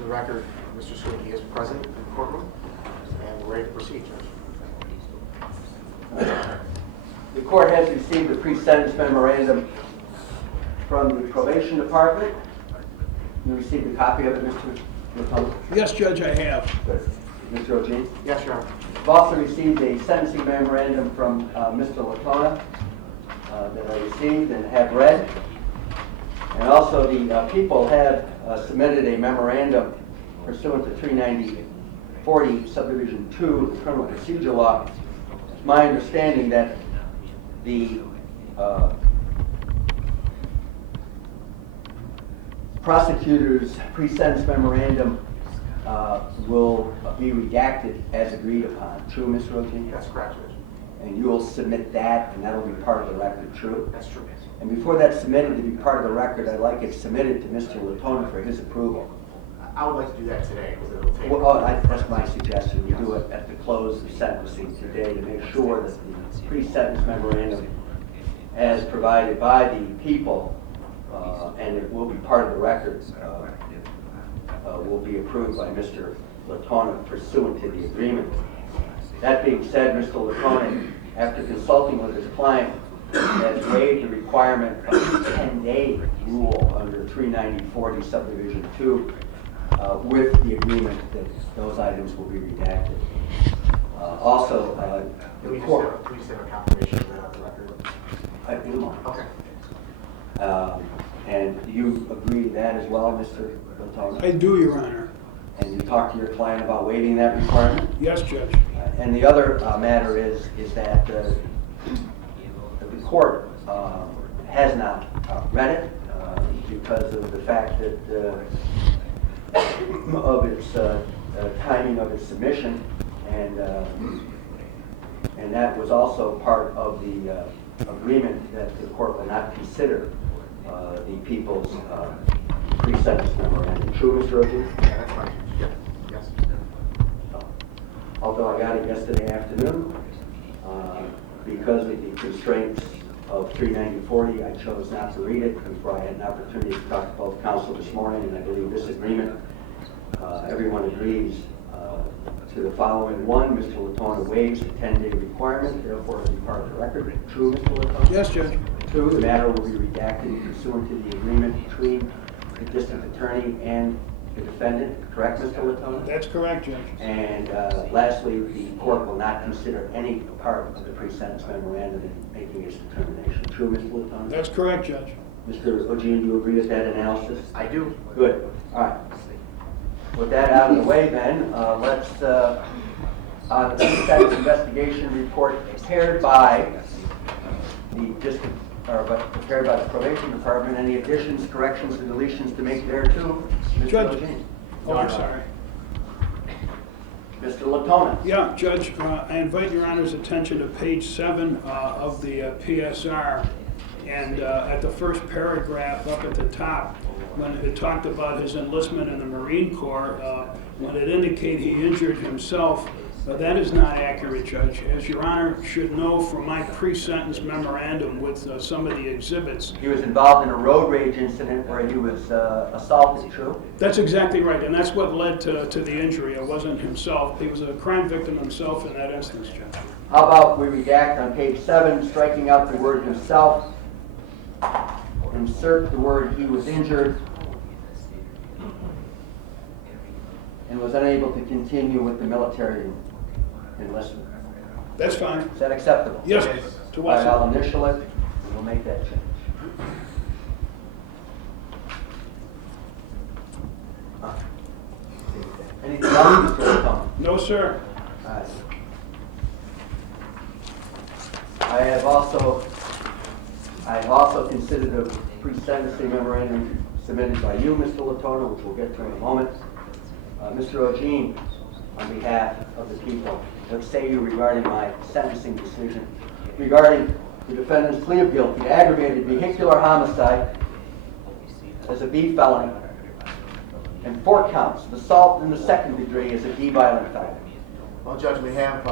For the record, Mr. Sawicki is present in the courtroom, and we're ready to proceed, Judge. The court has received a pre-sentence memorandum from the probation department. You received a copy of it, Mr. McCullough? Yes, Judge, I have. Good. Mr. O'Gene? Yes, Your Honor. I've also received a sentencing memorandum from Mr. Lackawanna that I received and have read. And also the people have submitted a memorandum pursuant to 390-40 subdivision 2 of the criminal procedure law. It's my understanding that the prosecutor's pre-sentence memorandum will be redacted as agreed upon. True, Mr. O'Gene? That's correct, Judge. And you will submit that, and that will be part of the record. True? That's true. And before that's submitted to be part of the record, I'd like it submitted to Mr. Latona for his approval. I would like to do that today because it'll take. Well, that's my suggestion. We do it at the close of sentencing today to make sure that the pre-sentence memorandum, as provided by the people, and it will be part of the record, will be approved by Mr. Latona pursuant to the agreement. That being said, Mr. Latona, after consulting with his client, has waived the requirement of the 10-day rule under 390-40 subdivision 2 with the agreement that those items will be redacted. Also, Do we the court... just have a confirmation of that on the record? I do. Okay. And you agree to that as well, Mr. Latona? I do, Your Honor. And you talked to your client about waiving that requirement? Yes, Judge. And the other matter is that the court has not read it because of the fact that of its timing of its submission, and that was also part of the agreement that the court will not consider the people's pre-sentence memorandum. True, Mr. O'Gene? Yeah, that's fine. Yeah. Yes. Although I got it yesterday afternoon, because of the constraints of 390-40, I chose not to read it before I had an opportunity to talk to both counsel this morning, and I believe this agreement, everyone agrees to the following. One, Mr. Latona waives the 10-day requirement, therefore it'll be part of the record. True, Mr. Latona? Yes, Judge. Two, the matter will be redacted pursuant to the agreement between the district attorney and the defendant. Correct, Mr. Latona? That's correct, Judge. And lastly, the court will not consider any part of the pre-sentence memorandum in making its determination. True, Mr. Latona? That's correct, Judge. Mr. O'Gene, do you agree with that analysis? I do. Good. All right. With that out of the way, then, let's on the pre-sentence investigation report prepared by the district, prepared by the probation department. Any additions, corrections, or deletions to make there too, Mr. Judge. O'Gene? Oh, I'm sorry. Mr. Latona? Yeah, Judge, I invite Your Honor's attention to page 7 of the PSR, and at the first paragraph up at the top, when it talked about his enlistment in the Marine Corps, when it indicated he injured himself, that is not accurate, Judge. As Your Honor should know from my pre-sentence memorandum with some of the exhibits. He was involved in a road rage incident where he was assaulted, true? That's exactly right, and that's what led to the injury. It wasn't himself. He was a crime victim himself in that instance, Judge. How about we redact on page 7, striking out the word himself, insert the word he was injured, and was unable to continue with the military enlistment. That's fine. Is that acceptable? Yes, to All right, us. I'll initial it, and we'll make that change. Anything else, Mr. Latona? No, sir. All right. I have also considered a pre-sentencing memorandum submitted by you, Mr. Latona, which we'll get to in a moment. Mr. O'Gene, on behalf of the people, what say you regarding my sentencing decision regarding the defendant's plea of guilty to aggravated vehicular homicide as a B felony and 4 counts of assault in the 2nd degree as a D violent felony? Well, Judge, we have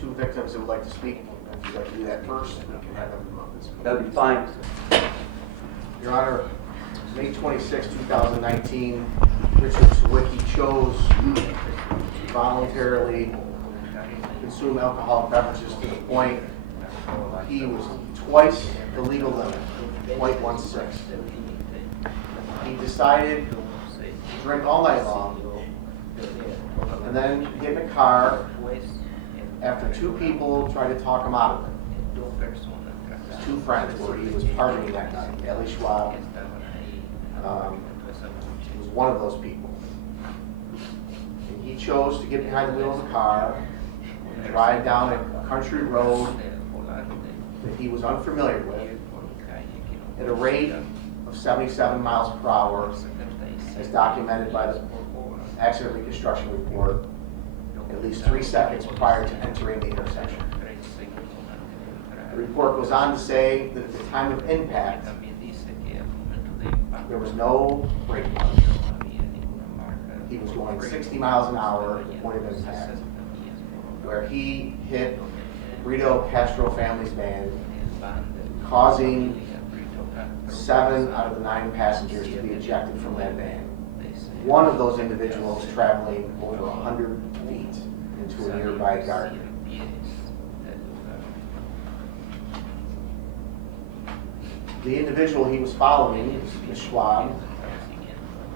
2 victims that would like to speak. If you'd like to do that first, we can have them come up and speak. That would be fine. Your Honor, May 26, 2019, Richard Sawicki chose to voluntarily consume alcoholic beverages to the point he was twice the legal limit, 0.16. He decided to drink all night long and then get in a car after two people tried to talk him out of it. His two friends where he was partying that night. Ellie Schwab was one of those people. And he chose to get behind the wheel of the car, drive down a country road that he was unfamiliar with at a rate of 77 miles per hour, as documented by the accident reconstruction report, at least 3 seconds prior to entering the intersection. The report goes on to say that at the time of impact, there was no brake mark. He was going 60 miles an hour at the point of impact, where he hit Brito Castro family's van, causing 7 out of the 9 passengers to be ejected from that van. One of those individuals traveling over 100 feet into a nearby garden. The individual he was following, Ms. Schwab,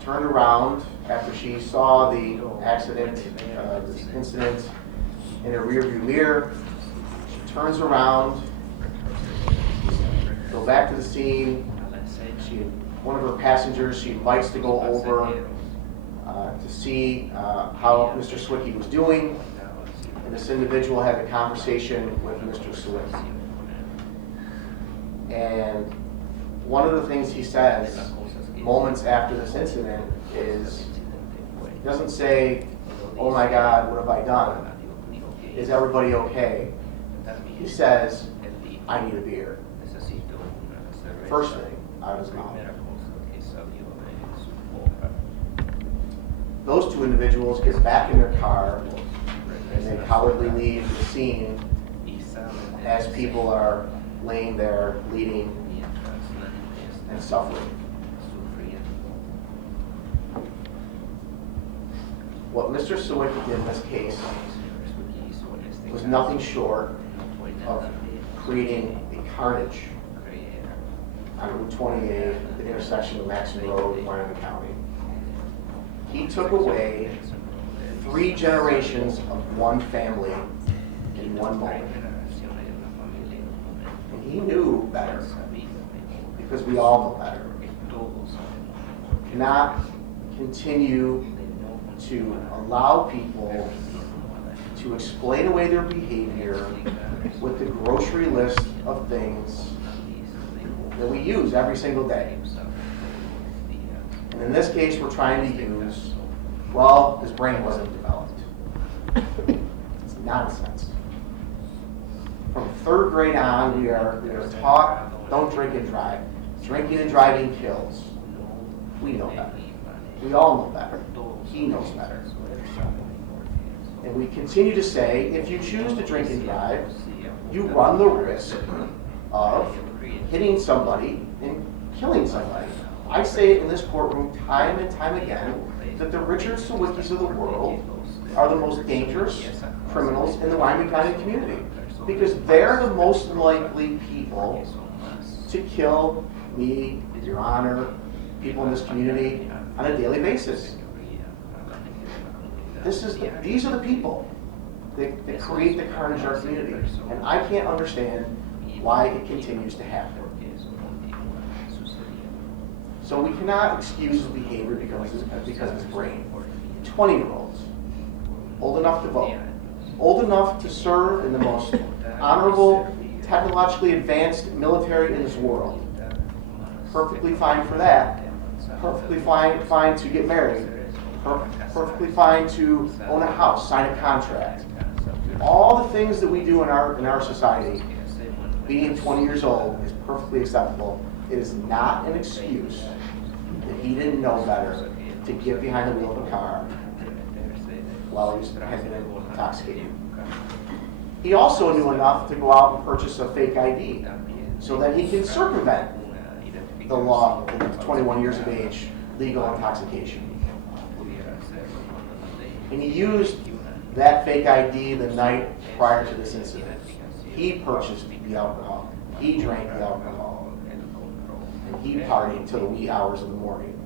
turned around after she saw the accident, this incident in her rearview mirror. She turns around, go back to the scene. One of her passengers, she invites to go over to see how Mr. Sawicki was doing, and this individual had a conversation with Mr. Sawicki. And one of the things he says moments after this incident is, he doesn't say, "Oh my God, what have I done? Is everybody okay?" He says, "I need a beer." First thing out of his mouth. Those two individuals get back in their car and they cowardly leave the scene as people are laying there bleeding and suffering. What Mr. Sawicki did in this case was nothing short of creating a carnage on Route 28 at the intersection of Maxon Road in WYOMING County. He took away 3 generations of one family in one moment. And he knew better, because we all know better. Cannot continue to allow people to explain away their behavior with the grocery list of things that we use every single day. And in this case, we're trying to use, well, his brain wasn't developed. It's nonsense. From 3rd grade on, we are taught, don't drink and drive. Drinking and driving kills. We know better. We all know better. He knows better. And we continue to say, if you choose to drink and drive, you run the risk of hitting somebody and killing somebody. I say it in this courtroom time and time again that the Richard Sawickis of the world are the most dangerous criminals in the WYOMING County community, because they're the most likely people to kill me, Your Honor, people in this community on a daily basis. These are the people that create the carnage in our community, and I can't understand why it continues to happen. So we cannot excuse his behavior because of his brain. 20-year-olds, old enough to vote, old enough to serve in the most honorable, technologically advanced military in this world. Perfectly fine for that. Perfectly fine to get married. Perfectly fine to own a house, sign a contract. All the things that we do in our society, being 20 years old is perfectly acceptable. It is not an excuse that he didn't know better to get behind the wheel of a car while he was intoxicated. He also knew enough to go out and purchase a fake ID so that he can circumvent the law of 21 years of age, legal intoxication. And he used that fake ID the night prior to this incident. He purchased the alcohol. He drank the alcohol. And he partied till the wee hours of the morning.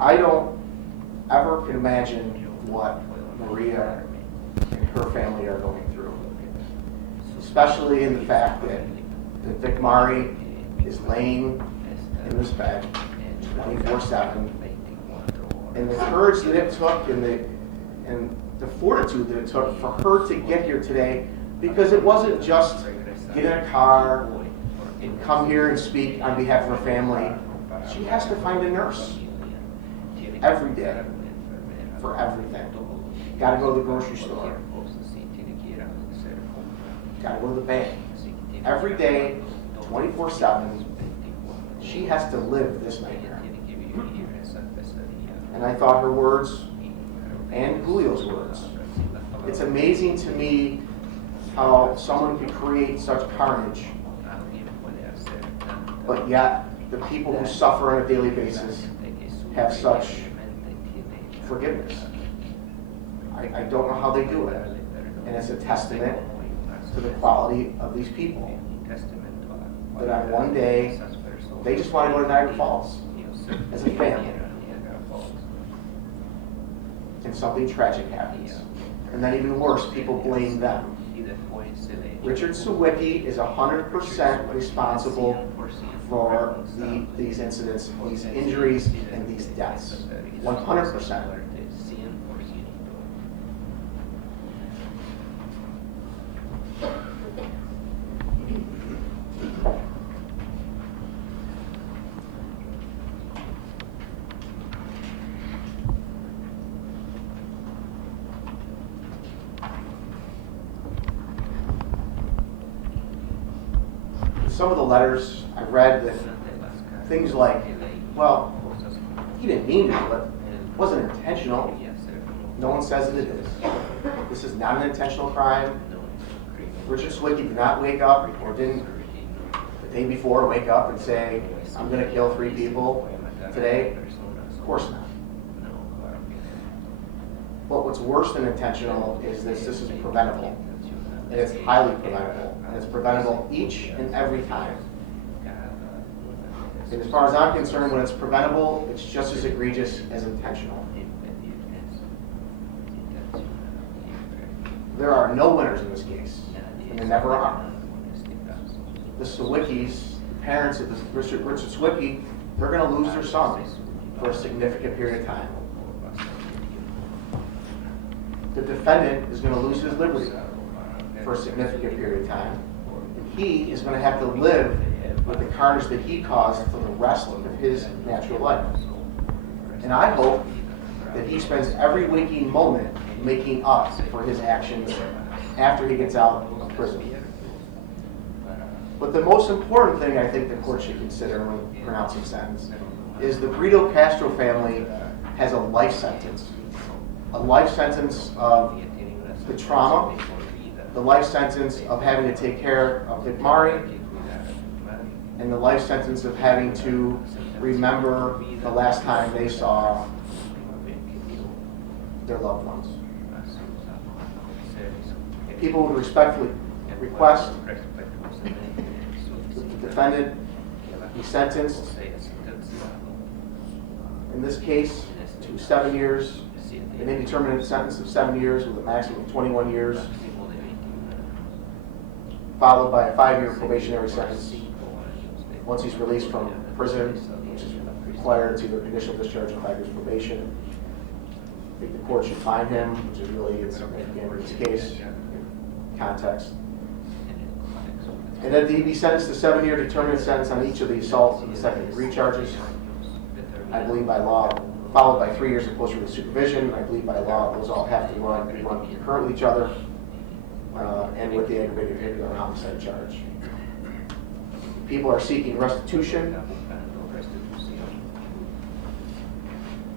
I don't ever can imagine what Maria and her family are going through. Especially in the fact that Vic Mari is laying in this bed 24/7. And the courage that it took and the fortitude that it took for her to get here today, because it wasn't just get in a car and come here and speak on behalf of her family. She has to find a nurse every day for everything. Got to go to the grocery store. Got to go to the bank. Every day, 24/7, she has to live this nightmare. And I thought her words and Julio's words. It's amazing to me how someone could create such carnage, but yet the people who suffer on a daily basis have such forgiveness. I don't know how they do it. And it's a testament to the quality of these people. That on one day, they just want to go to Niagara Falls as a family. And something tragic happens. And then even worse, people blame them. Richard Sawicki is 100% responsible for these incidents, these injuries, and these deaths. 100%. Some of the letters I read, that things like, well, he didn't mean to do it. It wasn't intentional. No one says that it is. This is not an intentional crime. Richard Sawicki did not wake up, or didn't the day before wake up and say, I'm going to kill 3 people today. Of course not. But what's worse than intentional is this is preventable. And it's highly preventable. And it's preventable each and every time. And as far as I'm concerned, when it's preventable, it's just as egregious as intentional. There are no winners in this case, and there never are. The Sawickis, the parents of Richard Sawicki, they're going to lose their son for a significant period of time. The defendant is going to lose his liberty for a significant period of time. And he is going to have to live with the carnage that he caused for the rest of his natural life. And I hope that he spends every waking moment making up for his actions after he gets out of prison. But the most important thing I think the court should consider when pronouncing sentence is the Brito Castro family has a life sentence. A life sentence of the trauma, the life sentence of having to take care of Vic Mari, and the life sentence of having to remember the last time they saw their loved ones. People would respectfully request that the defendant be sentenced, in this case, to 7 years, an indeterminate sentence of 7 years with a maximum of 21 years, followed by a 5-year probationary sentence once he's released from prison, which is required. It's either conditional discharge or 5 years probation. I think the court should fine him, which is really insignificant in this case, context. And that he be sentenced to 7-year determinate sentence on each of the assault and the second-degree charges. I believe by law, followed by 3 years of closer supervision. I believe by law those all have to run concurrent with each other, and with the aggravated vehicular homicide charge. People are seeking restitution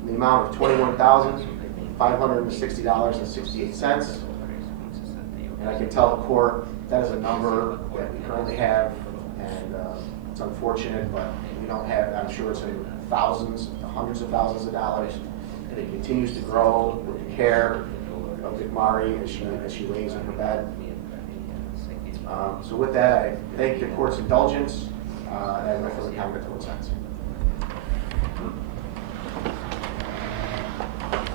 in the amount of $21,560.68. And I can tell the court that is a number that we currently have, and it's unfortunate, but we don't have, I'm sure it's in thousands, hundreds of thousands of dollars, and it continues to grow with the care of the Mari as she lays in her bed. So with that, I thank the court's indulgence, and I have no further comment towards sentencing.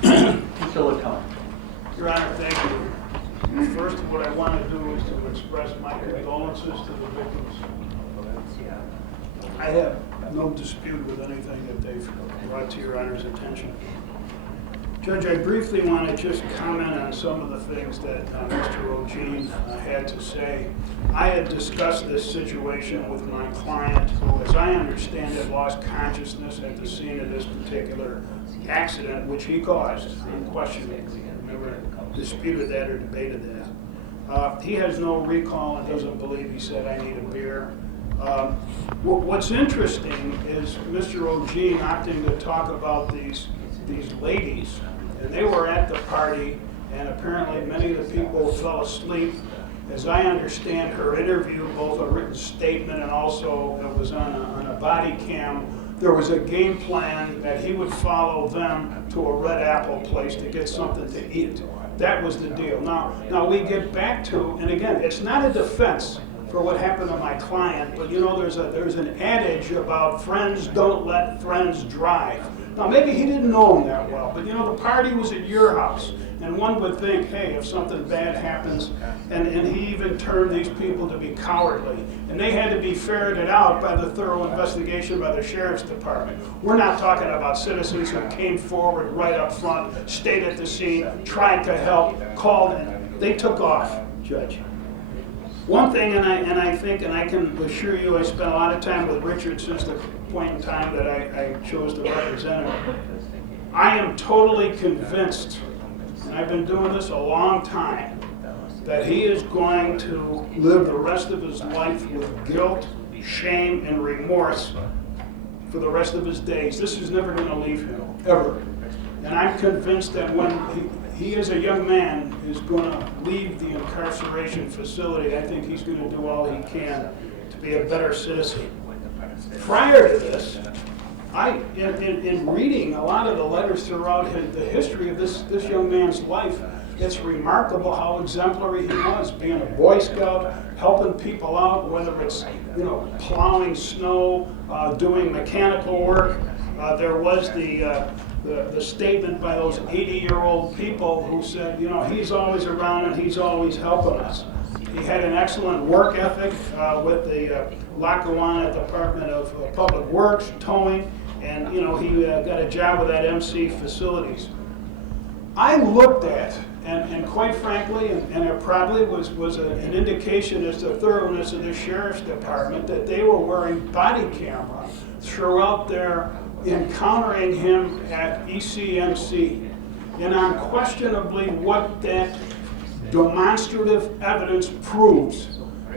Mr. Lackawanna. Your Honor, thank you. First, what I want to do is to express my condolences to the victims. I have no dispute with anything that they've brought to Your Honor's attention. Judge, I briefly want to just comment on some of the things that Mr. O'Gene had to say. I had discussed this situation with my client, who, as I understand it, lost consciousness at the scene of this particular accident, which he caused, unquestionably. I never disputed that or debated that. He has no recall and doesn't believe he said, "I need a beer." What's interesting is Mr. O'Gene opting to talk about these ladies, and they were at the party, and apparently many of the people fell asleep. As I understand her interview, both a written statement and also it was on a body cam, there was a game plan that he would follow them to a Red Apple place to get something to eat. That was the deal. Now we get back to, and again, it's not a defense for what happened to my client, but you know, there's an adage about friends don't let friends drive. Now maybe he didn't know him that well, but you know, the party was at your house, and one would think, hey, if something bad happens, and he even termed these people to be cowardly, and they had to be ferreted out by the thorough investigation by the sheriff's department. We're not talking about citizens who came forward right up front, stayed at the scene, tried to help, called in. They took off, Judge. One thing, and I think, and I can assure you, I spent a lot of time with Richard since the point in time that I chose to represent him. I am totally convinced, and I've been doing this a long time, that he is going to live the rest of his life with guilt, shame, and remorse for the rest of his days. This is never going to leave him, ever. And I'm convinced that when he as a young man is going to leave the incarceration facility, I think he's going to do all he can to be a better citizen. Prior to this, in reading a lot of the letters throughout the history of this young man's life, it's remarkable how exemplary he was, being a Boy Scout, helping people out, whether it's plowing snow, doing mechanical work. There was the statement by those 80-year-old people who said, he's always around and he's always helping us. He had an excellent work ethic with the Lackawanna Department of Public Works, towing, and he got a job with that MC Facilities. I looked at, and quite frankly, and it probably was an indication as to the thoroughness of the sheriff's department, that they were wearing body camera throughout their encountering him at ECMC. And unquestionably what that demonstrative evidence proves,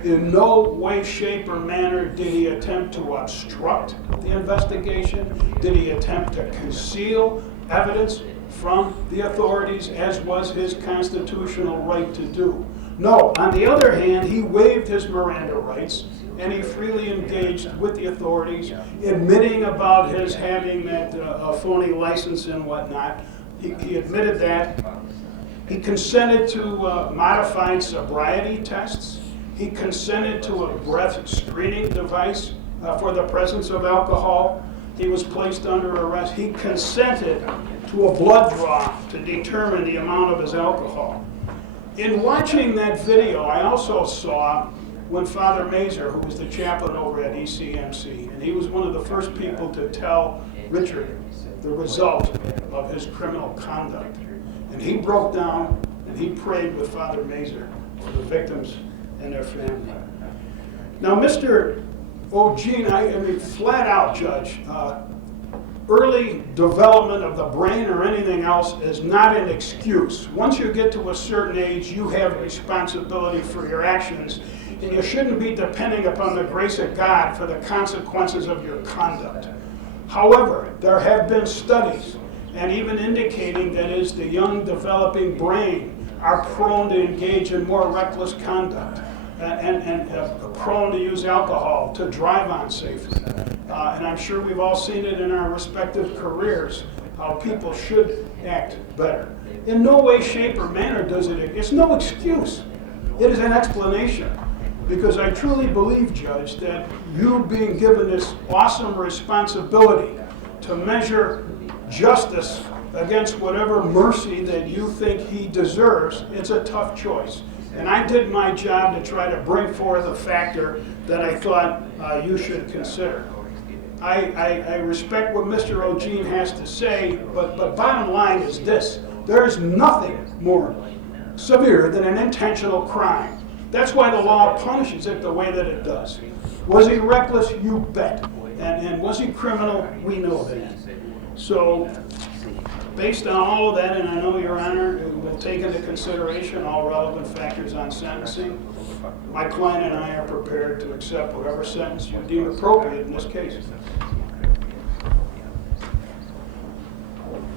in no way, shape, or manner did he attempt to obstruct the investigation, did he attempt to conceal evidence from the authorities, as was his constitutional right to do. No, on the other hand, he waived his Miranda rights, and he freely engaged with the authorities, admitting about his having that phony license and whatnot. He admitted that. He consented to modified sobriety tests. He consented to a breath screening device for the presence of alcohol. He was placed under arrest. He consented to a blood draw to determine the amount of his alcohol. In watching that video, I also saw when Father Mazur, who was the chaplain over at ECMC, and he was one of the first people to tell Richard the result of his criminal conduct. And he broke down and he prayed with Father Mazur for the victims and their family. Now, Mr. O'Gene, I mean, flat out, Judge, early development of the brain or anything else is not an excuse. Once you get to a certain age, you have responsibility for your actions, and you shouldn't be depending upon the grace of God for the consequences of your conduct. However, there have been studies, and even indicating that as the young developing brain are prone to engage in more reckless conduct. prone to use alcohol, to drive unsafely. And I'm sure we've all seen it in our respective careers, how people should act better. In no way, shape, or manner does it, it's no excuse. It is an explanation. Because I truly believe, Judge, that you being given this awesome responsibility to measure justice against whatever mercy that you think he deserves, it's a tough choice. And I did my job to try to bring forth a factor that I thought you should consider. I respect what Mr. O'Gene has to say, but bottom line is this. There is nothing more severe than an intentional crime. That's why the law punishes it the way that it does. Was he reckless? You bet. And was he criminal? We know that. So, based on all of that, and I know, Your Honor, we'll take into consideration all relevant factors on sentencing, my client and I are prepared to accept whatever sentence you deem appropriate in this case.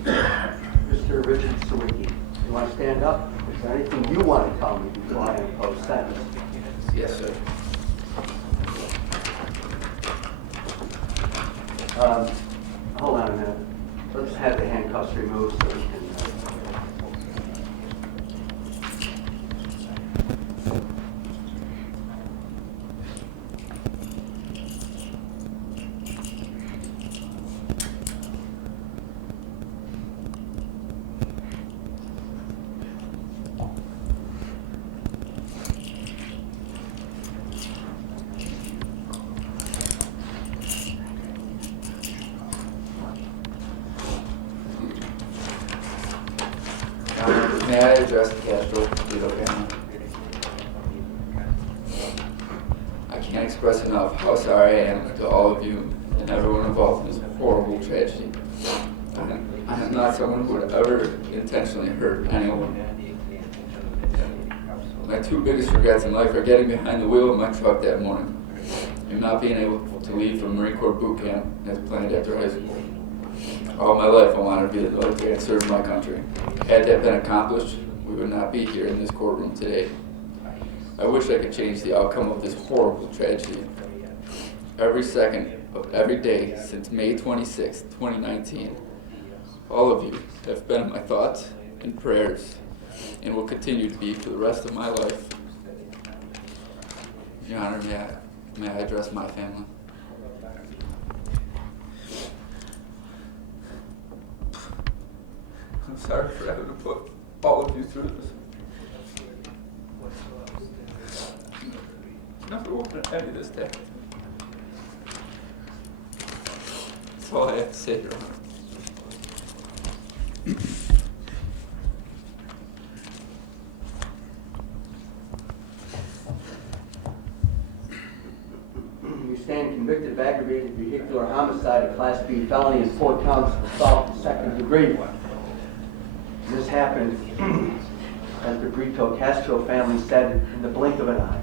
Mr. Richard Sawicki, you want to stand up? Is there anything you want to tell me before I impose sentence? Yes, sir. Hold on a minute. Let's have the handcuffs removed so we can... May I address the Castro Vito family? I can't express enough how sorry I am to all of you and everyone involved in this horrible tragedy. I am not someone who would ever intentionally hurt anyone. My two biggest regrets in life are getting behind the wheel of my truck that morning and not being able to leave from Marine Corps boot camp as planned after high school. All my life I wanted to be the military and serve my country. Had that been accomplished, we would not be here in this courtroom today. I wish I could change the outcome of this horrible tragedy. Every second of every day since May 26, 2019, all of you have been in my thoughts and prayers and will continue to be for the rest of my life. Your Honor, may I address my family? I'm sorry for having to put all of you through this. Never wanted any of this to happen. That's all I have to say, Your Honor. You stand convicted of aggravated vehicular homicide, a Class B felony, and 4 counts of assault in the second degree. This happened, as the Brito Castro family said, in the blink of an eye.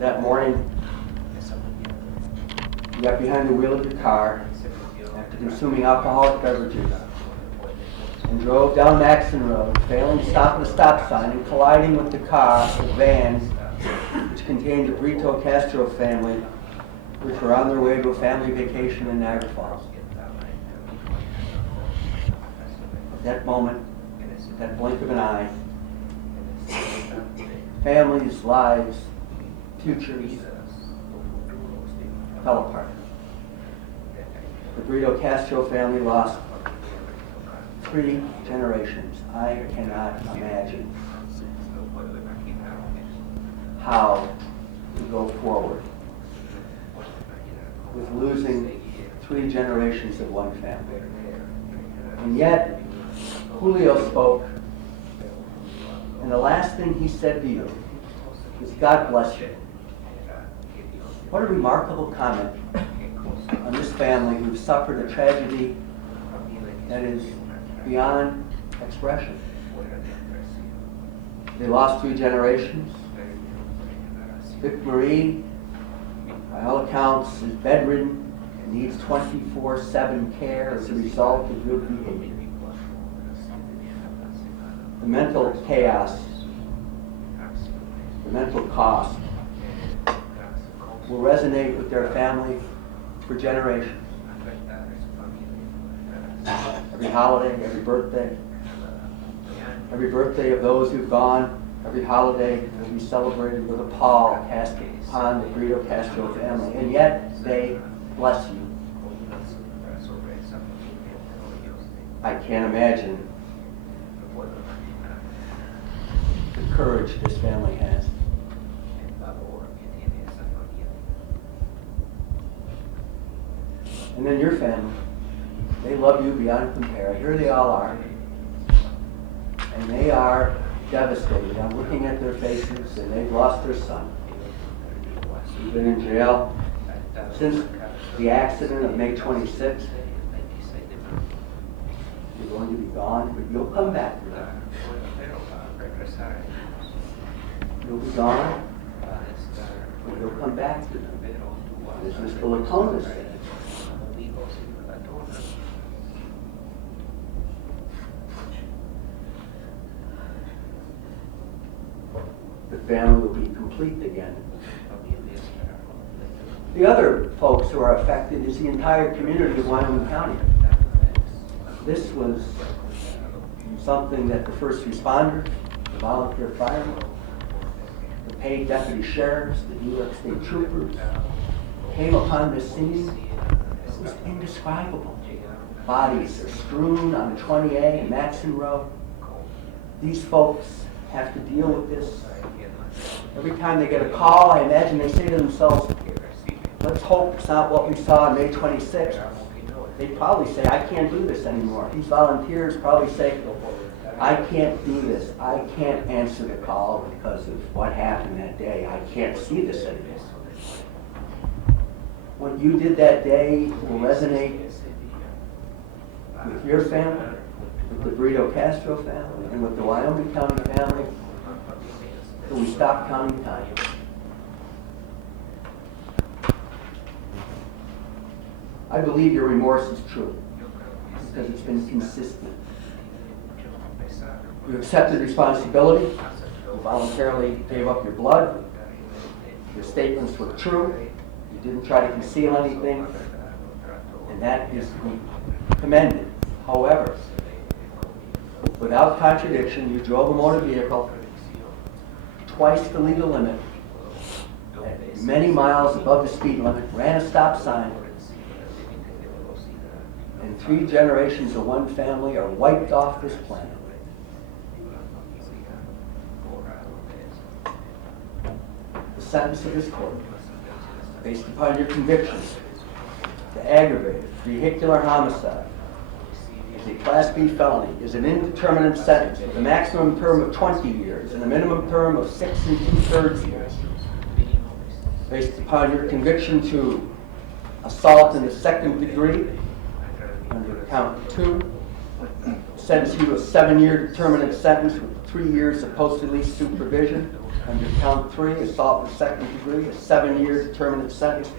That morning, you got behind the wheel of your car after consuming alcoholic beverages and drove down Maxon Road, failing to stop at a stop sign and colliding with the car, the van, which contained the Brito Castro family, which were on their way to a family vacation in Niagara Falls. That moment, that blink of an eye, families, lives, futures fell apart. The Brito Castro family lost 3 generations. I cannot imagine how to go forward with losing 3 generations of one family. And yet, Julio spoke, and the last thing he said to you was, God bless you. What a remarkable comment on this family who suffered a tragedy that is beyond expression. They lost 3 generations. Vic Marie, by all accounts, is bedridden and needs 24/7 care as a result of your behavior. the mental chaos, the mental cost will resonate with their family for generations. Every holiday, every birthday of those who've gone, every holiday will be celebrated with a pall cast upon the Brito Castro family, and yet they bless you. I can't imagine the courage this family has. And then your family, they love you beyond compare. Here they all are. And they are devastated. I'm looking at their faces, and they've lost their son. He's been in jail since the accident of May 26th. You're going to be gone, but you'll come back. You'll be gone, but you'll come back to them. As Mr. Lackawanna said. The family will be complete again. The other folks who are affected is the entire community of Wyoming County. This was something that the first responders, the volunteer firemen, the paid deputy sheriffs, the New York State troopers came upon this scene. It was indescribable. Bodies are strewn on 20A and Maxon Road. These folks have to deal with this. Every time they get a call, I imagine they say to themselves, let's hope it's not what we saw on May 26th. They probably say, I can't do this anymore. These volunteers probably say, I can't do this. I can't answer the call because of what happened that day. I can't see this anymore. What you did that day will resonate with your family, with the Brito Castro family, and with the Wyoming County family, till we stop counting time. I believe your remorse is true, because it's been consistent. You accepted responsibility, you voluntarily gave up your blood, your statements were true, you didn't try to conceal anything, and that is to be commended. However, without contradiction, you drove a motor vehicle twice the legal limit, at many miles above the speed limit, ran a stop sign, and 3 generations of one family are wiped off this planet. The sentence of this court, based upon your convictions, the aggravated vehicular homicide is a Class B felony, is an indeterminate sentence with a maximum term of 20 years and a minimum term of 6 2/3 years. Based upon your conviction to assault in the 2nd degree, under count 2, sentence you to a 7-year determinate sentence with 3 years of post-release supervision. Under count 3, assault in the 2nd degree, a 7-year determinate sentence,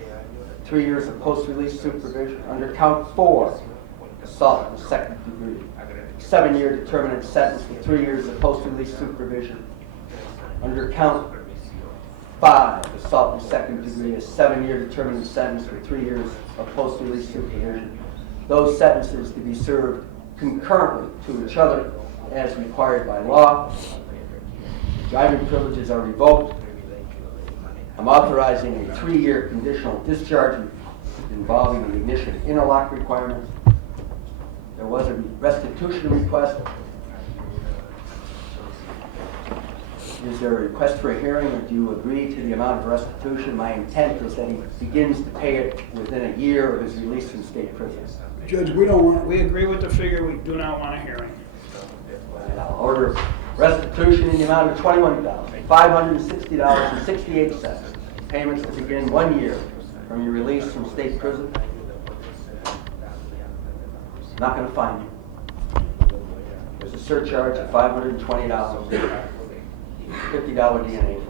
3 years of post-release supervision. Under count 4, assault in the 2nd degree, 7-year determinate sentence with 3 years of post-release supervision. Under count 5, assault in the 2nd degree, a 7-year determinate sentence with 3 years of post-release supervision. Those sentences to be served concurrently to each other as required by law. Driving privileges are revoked. I'm authorizing a 3-year conditional discharge involving the ignition interlock requirements. There was a restitution request. Is there a request for a hearing, or do you agree to the amount of restitution? My intent is that he begins to pay it within a year of his release from state prison. Judge, we agree with the figure, we do not want a hearing. And I'll order restitution in the amount of $21,560.68. Payments to begin 1 year from your release from state prison. Not going to find you. There's a surcharge of $520, $50 DNA fee.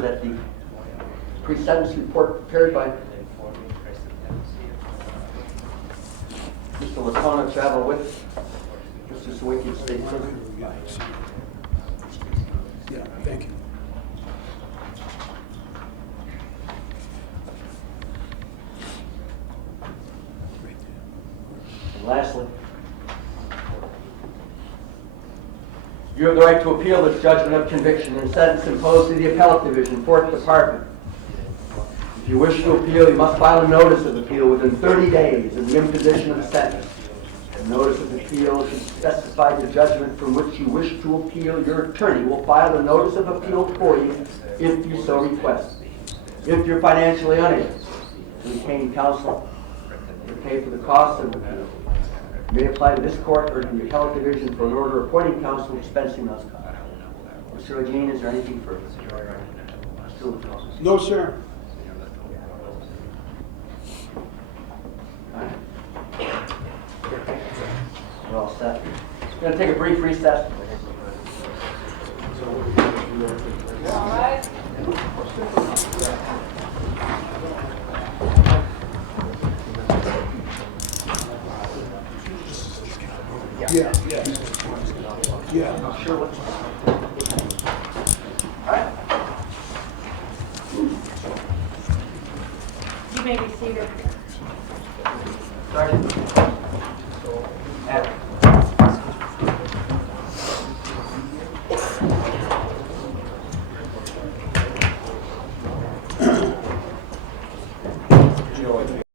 that the pre-sentence report prepared by Mr. Lackawanna travel with Mr. Sawicki, State Prison. Yeah, thank you. And lastly, you have the right to appeal this judgment of conviction and sentence imposed to the Appellate Division, 4th Department. If you wish to appeal, you must file a notice of appeal within 30 days of the imposition of the sentence. The notice of appeal should specify the judgment from which you wish to appeal. Your attorney will file a notice of appeal for you if you so request. If you're financially unable to retain counsel to pay for the cost of the appeal, you may apply to this court or to the Appellate Division for an order appointing counsel expensing those costs. Mr. Ogine, is there anything further? No, sir. All right. We're all set. We're going to take a brief recess. All right. Yeah, yeah. Yeah. Not sure what. All right. You may be seated. Sergeant.